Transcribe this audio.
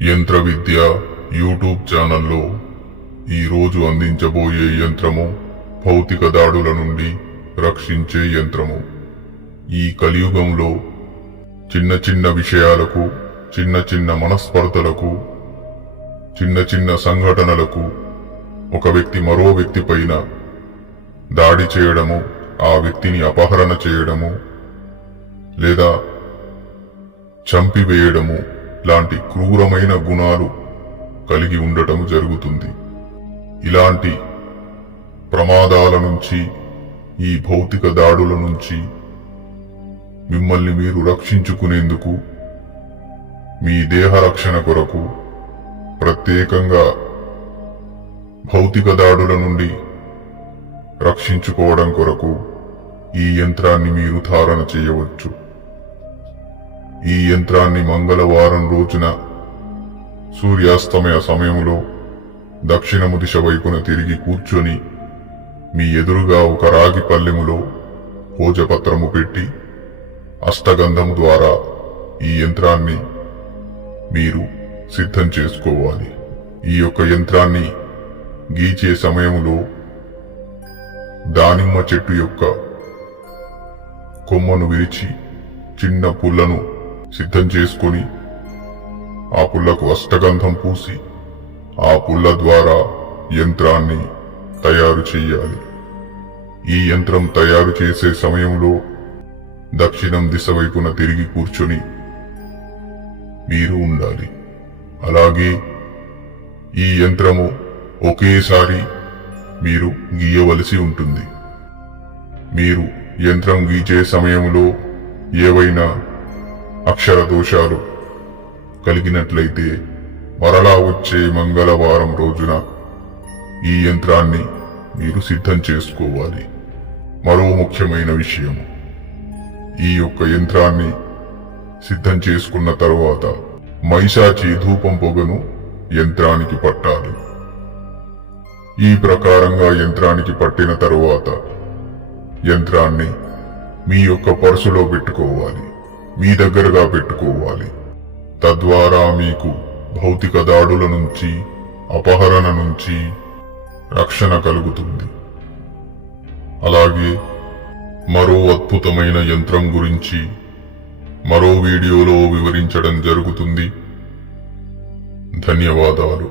యంత్ర విద్య యూట్యూబ్ ఛానల్లో ఈరోజు అందించబోయే యంత్రము భౌతిక దాడుల నుండి రక్షించే యంత్రము. ఈ కలియుగంలో చిన్న చిన్న విషయాలకు చిన్న చిన్న మనస్పర్ధలకు చిన్న చిన్న సంఘటనలకు ఒక వ్యక్తి మరో వ్యక్తి పైన దాడి చేయడము ఆ వ్యక్తిని అపహరణ చేయడము లేదా చంపివేయడము లాంటి క్రూరమైన గుణాలు కలిగి ఉండటం జరుగుతుంది. ఇలాంటి ప్రమాదాల నుంచి ఈ భౌతిక దాడుల నుంచి మిమ్మల్ని మీరు రక్షించుకునేందుకు మీ దేహ రక్షణ కొరకు ప్రత్యేకంగా భౌతిక దాడుల నుండి రక్షించుకోవడం కొరకు ఈ యంత్రాన్ని మీరు ధారణ చేయవచ్చు. ఈ యంత్రాన్ని మంగళవారం రోజున సూర్యాస్తమయ సమయంలో దక్షిణము దిశ వైపున తిరిగి కూర్చొని మీ ఎదురుగా ఒక రాగి పల్లెములో భోజపత్రము పెట్టి అష్టగంధము ద్వారా ఈ యంత్రాన్ని మీరు సిద్ధం చేసుకోవాలి. ఈ యొక్క యంత్రాన్ని గీచే సమయంలో దానిమ్మ చెట్టు యొక్క కొమ్మను విరిచి చిన్న పుల్లను సిద్ధం చేసుకొని ఆ పుల్లకు అష్టగంధం పూసి ఆ పుల్ల ద్వారా యంత్రాన్ని తయారు చేయాలి ఈ యంత్రం తయారు చేసే సమయంలో దక్షిణం దిశ వైపున తిరిగి కూర్చొని మీరు ఉండాలి. అలాగే ఈ యంత్రము ఒకేసారి మీరు గీయవలసి ఉంటుంది. మీరు యంత్రం గీచే సమయంలో ఏవైనా అక్షర దోషాలు కలిగినట్లయితే మరలా వచ్చే మంగళవారం రోజున ఈ యంత్రాన్ని మీరు సిద్ధం చేసుకోవాలి. మరో ముఖ్యమైన విషయం ఈ యొక్క యంత్రాన్ని సిద్ధం చేసుకున్న తరువాత మైసాచి ధూపం పొగను యంత్రానికి పట్టాలి. ఈ ప్రకారంగా యంత్రానికి పట్టిన తరువాత యంత్రాన్ని మీ యొక్క పర్సులో పెట్టుకోవాలి. మీ దగ్గరగా పెట్టుకోవాలి. తద్వారా మీకు భౌతిక దాడుల నుంచి అపహరణ నుంచి రక్షణ కలుగుతుంది. అలాగే మరో అద్భుతమైన యంత్రం గురించి మరో వీడియోలో వివరించడం జరుగుతుంది. ధన్యవాదాలు.